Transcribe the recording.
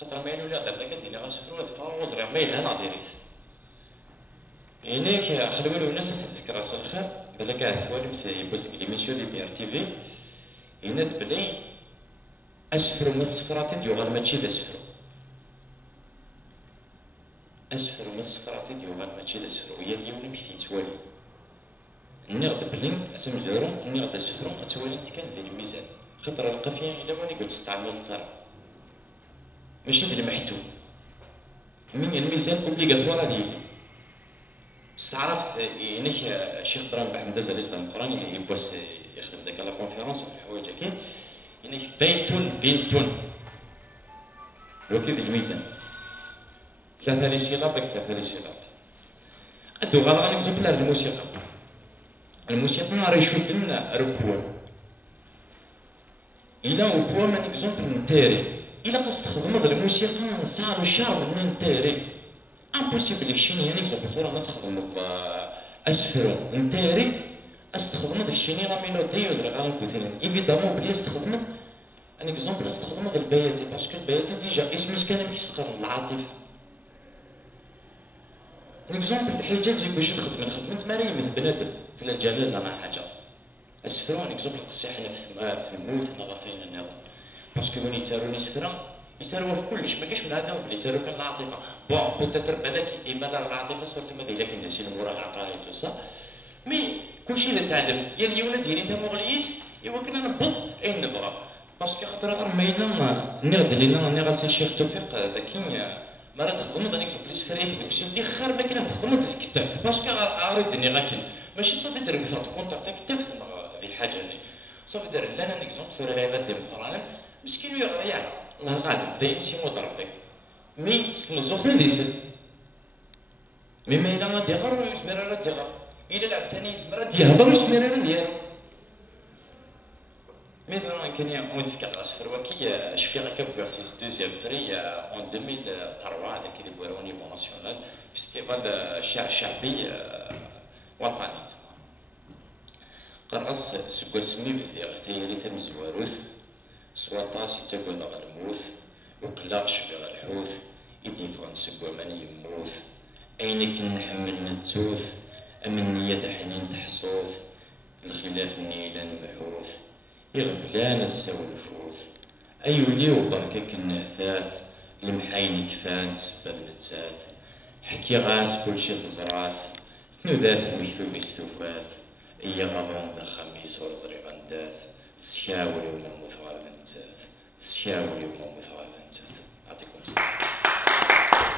خاطر ما ينولي هذا ذاك ديالي غاسفرو ظفر وزريع ما يلها ناضيريت يعني خلوي له الناس تذكر راس الخير بلا كاع ثوالي يبوس لي ميسيو دي بي ار تي في يناد بلي اسفرو من الصفرات ديال ماشي ذا سفرو اسفرو من الصفرات ديال ماشي ذا سفرو هي اليوم في تيتوالي نغد بلي اسم زورو نغد اسفرو تولي كان ديال الميزان خاطر القافيه الا واني قلت تستعمل ترى ماشي ديال المحتوم من الميزان اوبليغاتوار ديالي استعرف يعني الشيخ ابراهيم بحمد داز الاسلام القراني يبوس يخدم داك لا كونفيرونس في الحوايج هكا يعني بيت لو كيف الميزان ثلاثة لي سيلاب ثلاثة لي سيلاب ادو غالغا نكتب لها الموسيقى راه يشد لنا ربوان الى وبوا من اكزومبل نتاري الى كتستخدم هاد الموسيقى صار شارب من نتاري امبوسيبل يكشيني يعني اكزومبل تورا نستخدمو في اسفرو نتاري استخدمو داك الشيء لا ميلودي ولا غير البوتين ايفيدامون بلي استخدمت ان اكزومبل استخدمو هاد البياتي باسكو البياتي ديجا اسم كان كيسقر العاطفه اكزومبل الحجاز باش خدمت مريم بنادم في الجنازه مع حاجه اسفرو اكزومبل قصي حنا في الموت نغفين النظام باسكو ملي يتاروني سفرا يساروا في كلش ما كاينش من هذا اللي يساروا في العاطفه بون بوتيتر بالك ايمان العاطفه صرت ما دايره كنسي المراهقه اي تو سا مي كلشي اللي تعلم يا اليوم ديالي انت مغليس ايوا كنا نبض اي نبغى باسكو خاطر مايلا نغد لينا نغا سي شيخ توفيق ذاك ما راه تخدم داك بليس فريق داكشي اللي خير ما كاين تخدم في الكتاب باسكو اريدني غاكن ماشي صافي دير كثر كونتاكت كتاب في الحاجه اللي صافي دير لنا نيكزومبل في العباد ديال القران مسكين يغرى يعرف الله غالب دايم شي مضربك مي تنزوخ ديسل مي ما إلا غادي يغر ويزمر راه ديغر إلا لعب ثاني يزمر راه يهضر ويزمر راه ديالو مثلا كان يعود في كاع سفروكي شفي غاكا بوغسيس دوزيام بري اون 2003 هذاك اللي بوراو نيفو ناسيونال فيستيفال الشعر الشعبي وطني قرص سكوا سمي ثيري ثم زواروث سواطاس يتاكل غير الموت وقلاق شبي غير الحوت يديفغن سكوا من يموت أينك نحمل نتوث أمن نية حنين تحصوث الخلاف النيلان محوث يغفلان الساو الفوث أيولي وبركك النعثاث المحاين كفان سبب نتساث حكي غاز كل شي تزراث تنوداث المكتوب يستوفاث إيا غضان ذا خميس ورزري غنداث تسكاولي وما مثغار نتاث تسكاولي وما مثغار نتاث